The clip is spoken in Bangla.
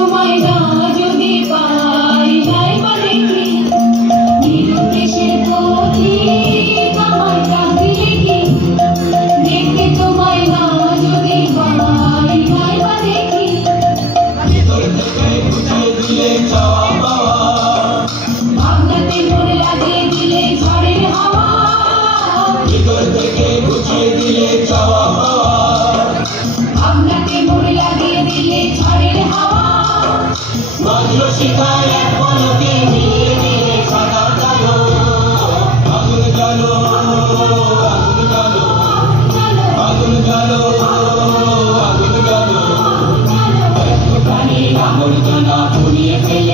তোমায় না যদি পাই নাই বা দেখি নিরুদ্দেশের পথিক আমায় ডাক দিলে কি দেখতে তোমায় না যদি পাই নাই বা দেখি ভিতর থেকে বুঝিয়ে দিলে চাওয়া পাওয়া ভাবনাতে মন লাগিয়ে দিলে ঝড়ের হাওয়া ভিতর থেকে বুঝিয়ে দিলে চাওয়া পাওয়া ভাবনাতে মন লাগিয়ে দিলে ঝড়ের হাওয়া বজ্র শিখায় এক পলকে মিলিয়ে দিলে সাদা কালো আগুন জ্বালো আগুন জ্বালো আগুন জ্বালো আগুন জ্বালো একটুখানি আবর্জনা পুড়িয়ে ফেলে